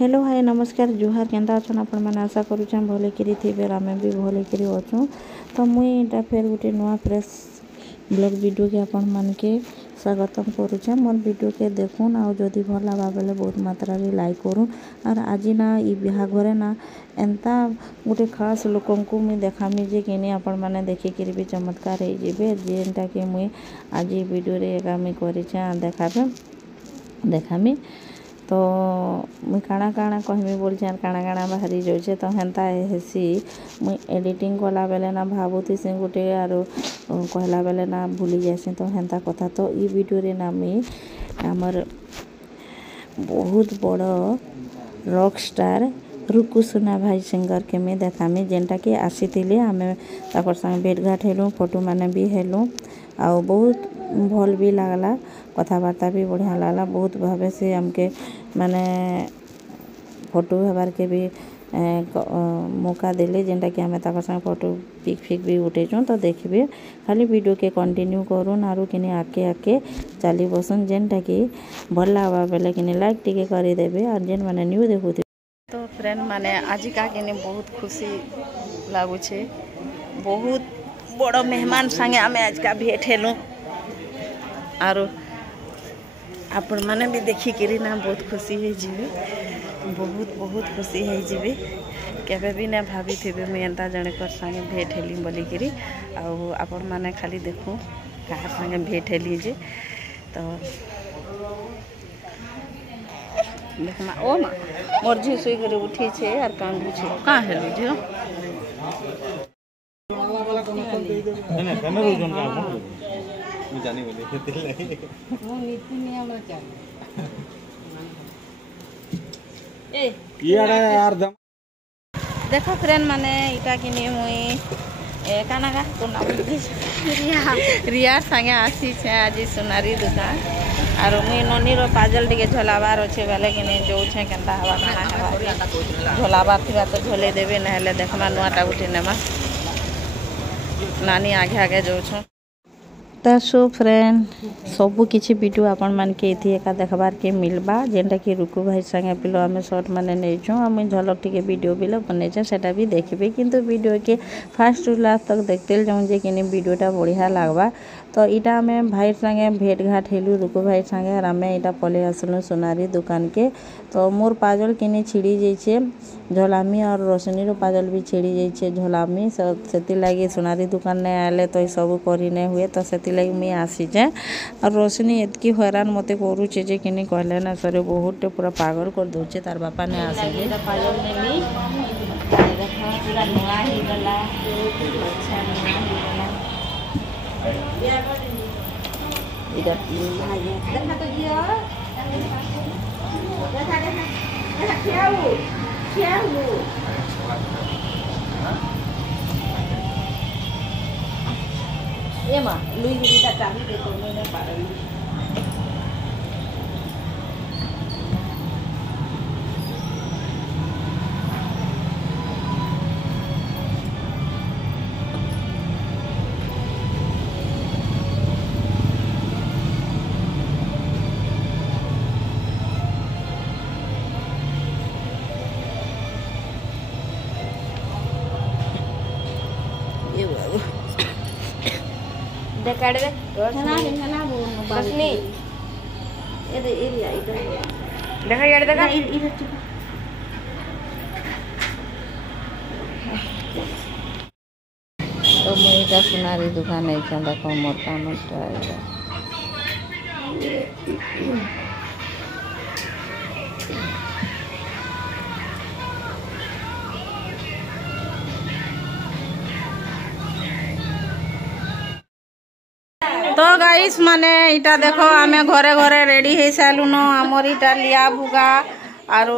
Hello hi नमस्कार जुहार Kenta अछन आपण मैंने आशा करूँ भले करी थे आमे भी भले करी अच्छू। तो मुईटा फिर गोटे नुआ फ्रेश ब्लॉग वीडियो के आपण मान के स्वागतम करुचे। मोर वीडियो के देखून आउ जदि भल लगा बेले बहुत मात्रा रे लाइक करूँ। और आज ना ई बिहा घरे ना एंता गोटे खास लोकन को मुई देखामी जे किने आपण माने देखिक भी चमत्कार हो जिवे जेनटा कि मुई आज वीडियो रे एका मुई करिछे देखामी। तो मुई काଣା काଣା कहमी बोलछे और काଣା काଣା बाहरी जाऊे तो हेन्ता हेसी मुई एडिटिंग कला बेले ना भावुती से गोटे आरो कहला बेले ना भूली जासी। तो हेन्ता कथा तो ई वीडियो रे ना मुई हमर बहुत बड़ रॉक स्टार रुकु सुना भाई सिंगर के मैं देखामी जेनटा कि आसीथिले आमे ताकर संग भेट घाट हेलु फोटो माने भी हेलु आ बहुत भल भी लागला कथबार्ता भी बढ़िया लागला। बहुत भावे से हमके माने फोटो हबार के भी मौका देले जेनटा कि हमें ताकर संग फोटो पिक भी उठेचुं। तो देखिए खाली वीडियो के कंटिन्यू करूँ आरु किने आके चली बसन जेनटा कि भल लागबा बेले किने लाइक टिके करदेवे और जेन माने न्यू देखु। तो फ्रेंड माने आज का किने बहुत खुशी लागुछे। बहुत बड़ मेहमान संगे आमे आज का भेट हेलु आरो आपण माने भी देखी करी ना बहुत खुशी है जीवे बहुत खुशी है जीवे। केबे भी ना भाभी थे मुझे एंता जने कर संगे भेट हेली बोली करी आपण माने खाली देखो कहार संगे भेट हेली जे। तो देख मा ओ मा मोर झी सुई करे उठी छे और कांदू छे का हेलु जे नहीं केने रोजन का मैं जानी बोले तेल नहीं वो नीति नियम चल ए यार दम देखो फ्रेंड माने इटा किने मुई काना का तो नाम रिया संगे आसी छे आज सोनारी दुकान और मुई ननी रो पाजल टिके झोलाबार अच्छे बेले किने जो छे केनता हवा काना हवा झोलाबार थिबा तो झोले देबे नहले देखमा नुआटा उठी नेमा नानी आगे आगे जो छो। सो फ्रेंड सबू किछि वीडियो आपण मान के इथि एका देखबार के मिलबा जेनटा कि रुकु भाई संगे पिलो आमे शॉर्ट माने नेछो आमे झलक टिके वीडियो बिलो बनेछे सेटा भी देखबे किंतु वीडियो के फर्स्ट टू लास्ट तक देखतेल जाऊं जे किने वीडियोटा बढ़िया लागबा। तो इटा आमे भाई संगे भेट घाट हेलु रुकु भाई संगे और आमे इटा पले आसलु सोनारी दुकान के। तो मोर पाजल किने छिड़ी जाइछे झोलामी और रोशनी रो पाजल भी छिड़ी जाइछे झोलामी सेति लागी सोनारी दुकान ने आले तो सब करी ने हुए तो सेति लागी मैं आसी जाए। और रोशनी एतकी हैरान मते करूचे जे किने कहले ना सरे बहुत पूरा पागल कर दोचे तार बापा ने आसी जे पाजल नेली देखा पूरा नवा ही गला अच्छा नवा ही गला इधर देखा तो जियो देखा खेऊ ये मां लुई गिटा चाबी दे तो मैंने पारली ये बाबू देखाड़ दे खाना बसनी ये एरिया इधर देखा यार देखा इधर तो मुईटा सोनारी दुकान है क्या देखो मोटा मोटा तो गाइस माने इटा देखो आमे घरे घरे रेडी हे सालुन आमर इटा लिया भुगा आरो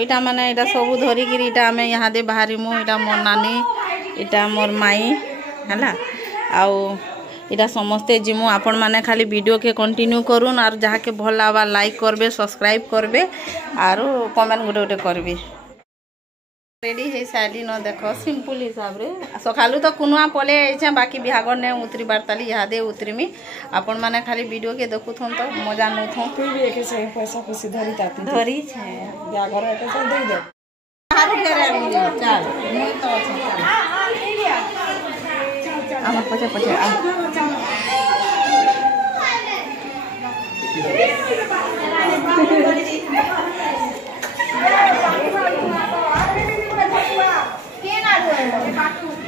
इटा माने इटा सब धरी गिरी इटा आमे यहाँ दे बाहरी मु इटा मोर नानी इटा मोर माई हला आउ इटा समस्ते जिमु आपण माने खाली वीडियो के कंटिन्यू करून और जहा के भल लागबा लाइक करबे सब्सक्राइब करबे आरो कमेंट गोटे गोटे करबे। रेडी है साली न देखो सिंपल हिसाब रे सकालू तो कुनुआ पले आइछे बाकी बिहागर ने उतरी बारताली यादे उतरीमी आपण माने खाली वीडियो के देखु थन तो मजा न थो तू भी एक से पैसा खुशी धरी ताती धरी छे बिहागर के से दे दे हारू करे चल मैं तो हम पचे पचे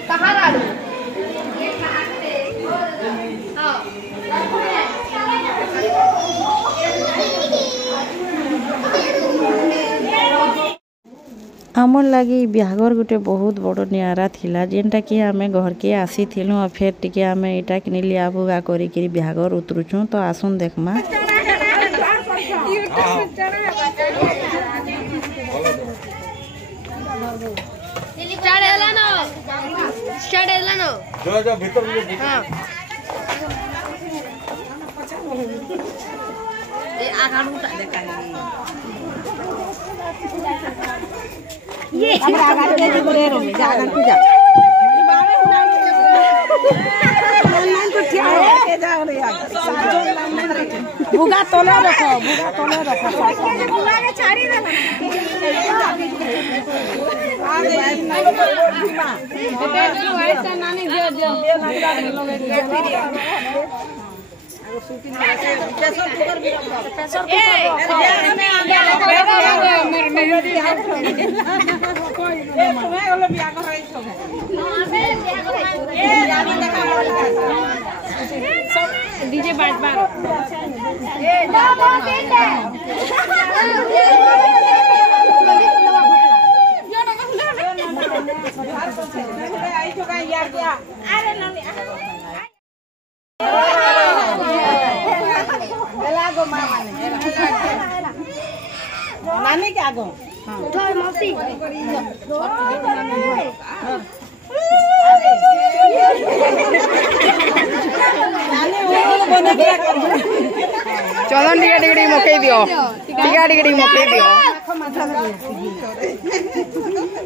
कहाँ लाडू आमर लगी बिहागर गोटे बहुत बड़ नियारा थिला जेनटा कि आमे घर के आसी थिलु और फिर टिके आमे इटा किनि लिया बुगा करी कि बिहागर उतरुछु तो आसुन देखमा जो भीतर हां ए आगाडू टा देखा ये हमरा आगाडू के बोले रो में जा आगाडू पूजा लाइन तो ठीक है के जा रे बुगा तोले रखो बुगा के छाड़ी रे नानी डीजे बाज बार नानी के आगो हां मौसी चलो टिका टिकड़ी मकई दियो टिका टिकड़ी मकई दियो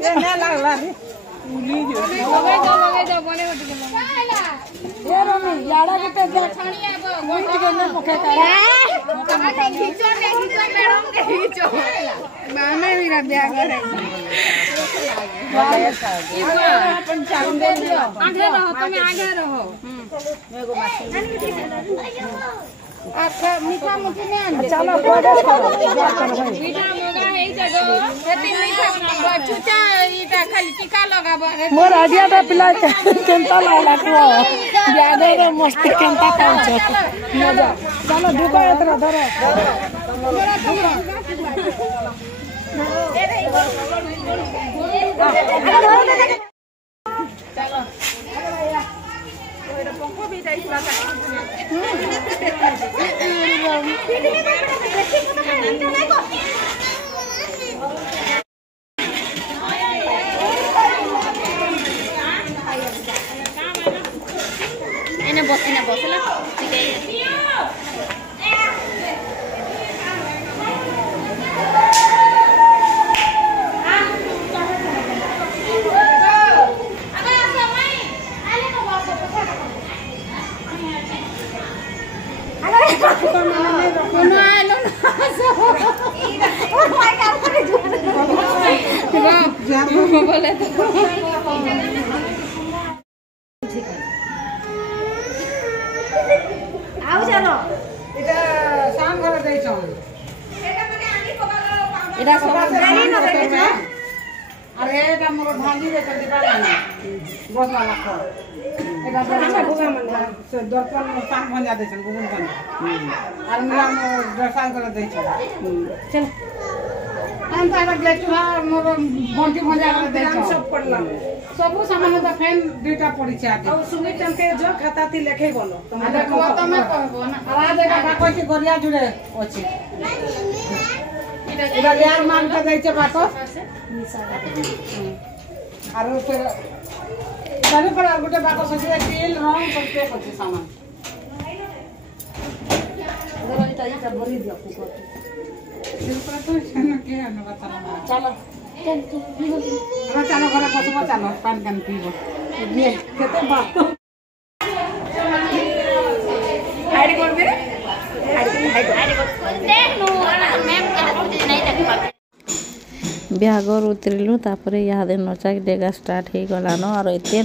ए ना लागला रे लगे दो बने ये रमी याड़ा के पे छानी आगो गोटी के ने मकई का खींचो मैडम के खींचो मामे मेरा ब्याह करे अपन चांद दे दियो आगे रहो तुम आगे रहो मेरे को अच्छा मीठा मुझे नहीं चलो प्रवेश करो मीठा मोगा है जगह एती मीठा चुचा इटा खाली टीका लगाबो मोर आडियाटा पिला केंता लागला को यादे रे मस्त केंता खाउछ मजा चलो दुको एतरा धरो चलो पंखो भी दे एने बसिना बसला अरे एटा मोर भांगी रे कर दिबा ना बस वाला खो एटा भुगा मन दर्पण में पान भंजा दे छन गुगुन बन और मिला में दर्शन कर दे छन चल हम तारा ले चुहा मोर बंटी भंजा कर दे छन सब पड़ला सब सामान तो फैन दुटा पड़ी छै आगे और सुनी टन के जो खाता थी लेखे बोलो तुम देखो तुम कहबो ना आवाज एटा कोइ के गोरिया जुड़े अछि इधर यार मान के दे छै बातो आरो फिर जाने पर गोटे बाको सजिया तेल रंग सब पे पछे सामान दरवाजा ताई का भरी दियो कुको दिल पर तो के न बता चलो ଆମେ ଚାଲ ଘରେ ବସିବ ଚାଲ ପାଣି କାନି ପିଇବ କେତେ ଆଇଡି କରିବେ बिहागर उतरलु तापर इहादे नचा डेगा स्टार्ट हो गलान और एते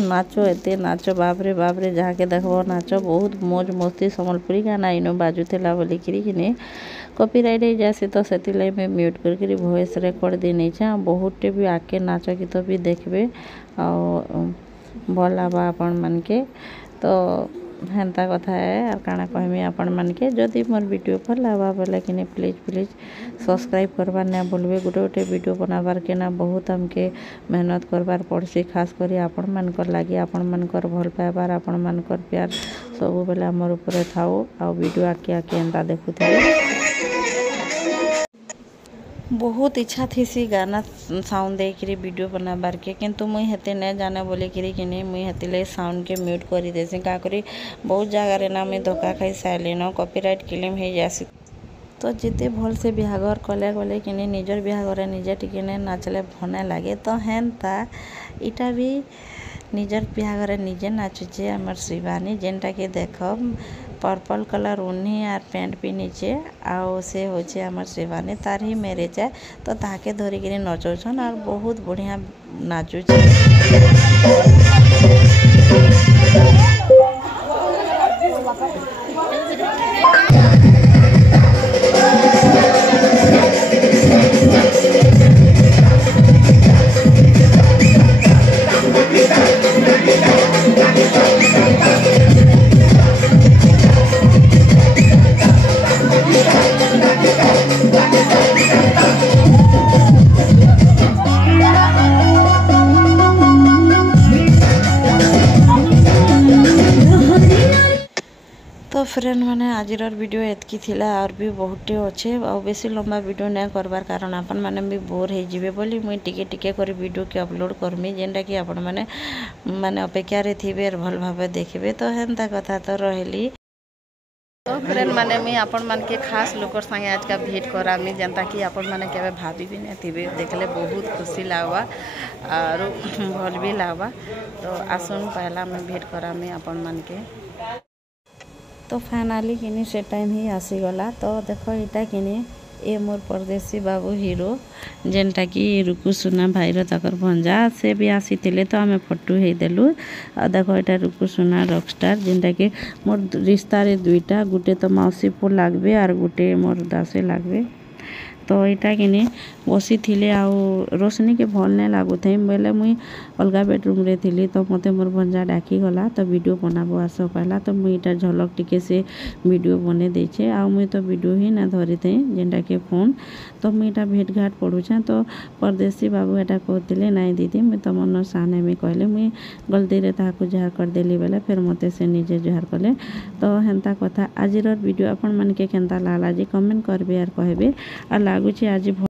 नाच बापरे बापरे जहाँ के देखो नाच बहुत मौज मस्ती सम्बलपुरी गाना इनो बाजुला बोलिकी कि कॉपीराइट हो जासी तो से मैं म्यूट करके वॉइस रिकॉर्ड दे नहीं बहुतटे भी आके नाच गीत भी देखबे भल लगा आपण मन के तो हेन्ता कथा है और काना कहमी आपण मन के जदि मोर वीडियो भल लगा बोले कि प्लीज सब्सक्राइब करबार ना बोलबे गोटे गोटे वीडियो बनाबार के ना बहुत हमके मेहनत करबार पड़सी खास करी आपण मानकर लगी आपण मानकर भल पाइबार आपण मानकर प्यार सब बेले हमर ऊपर थाओ आ वीडियो आके आके एंता देखुथे बहुत इच्छा थी सी गाना साउंड देकरी वीडियो बनाबार के किंतु मुई हेते नहीं जाने बोले कि नहीं मुई हेतिले साउंड के म्यूट कर देसी का करी बहुत जगह ना मुई धोखा खाई सारिलीन कॉपीराइट क्लेम हो जासी तो जिते भल से बिहागर कले गले कि निजर बिहागर निजे टिके नाचले भने लगे तो हेन्ता इटा भी निजर बिहागर निजे नाचुचे आमर शिवानी जेनटा कि देख पर्पल कलर उन्नी और पैंट पिन्हीचे आउ से होचे आमर शिवानी तार ही मैरिज है तो ताके धरिकी नचौछन और बहुत बढ़िया नाचुचे तो फ्रेंड मैंने आजिर वीडियो एतकी थिला और भी बहुटे अच्छे और बेसी लंबा वीडियो नहीं करबार कारण आपण मैंने भी बोर हो जिवे बोली मुई टिके टिके कर वीडियो के अपलोड करमी जेनटा कि आपण मैंने माने अपेक्षा रे थिबे भल भाबे देखबे तो हेन्ता कथा तो रहली तो फ्रेंड माने मुई आपण मान के खास लोकर संगे आज का भेंट करामी जनता कि आपण माने केबे भाभी भी नहीं थिबे देखले बहुत खुशी लागवा और भल भी लागवा तो आसुन पहला मैं भेंट करामी आपण मान के तो फाइनाली किनी से टाइम ही आसीगला तो देख इटा किनी ए मोर परदेसी बाबू हीरो जेनटा कि रुकु सुना भाईर तकर भंजा से भी आसीथिले तो आमे फोटो हे देलु आ देखो एटा रुकु सुना रॉकस्टार जेनटा कि मोर रिश्ता रे दुईटा गुटे तो मौसी पुर लागबे और गुटे मोर दासे लागबे तो इटा किनी बसी थिले आ रोशनी के भल नहीं लागुथे बेले मुई अलगा बेडरूम रे थिली तो मते मोर भंजा डाकी गला तो वीडियो बनाबो आस कहला तो मुई इटा झलक टिके से वीडियो बने देछे आ मुई तो वीडियो ही ना धरी थे जेनटा के फोन तो मुई इटा भेट घाट पड़ुछे तो परदेसी बाबू एटा कहतिले नाई दीदी मुई तमन साने में कहले मुई गलती रे ताकू जहार कर देली बेले फिर मते से निजे जहार कले तो हेन्ता कथा आजिर वीडियो आपण मन के केनता लागला जे कमेंट करबे और कहबे आ लागुचे आज